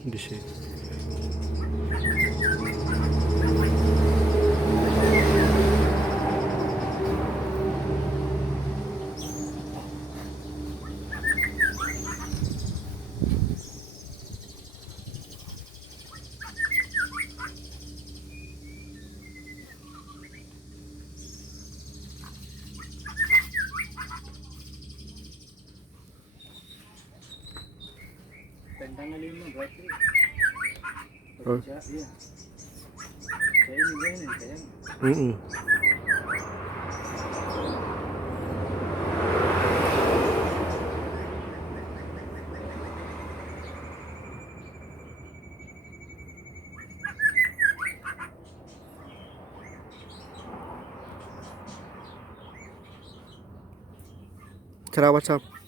Hindi siya. Tanggalin mo, battery. Oh. Iya. Saya ini gini, saya. Cara WhatsApp.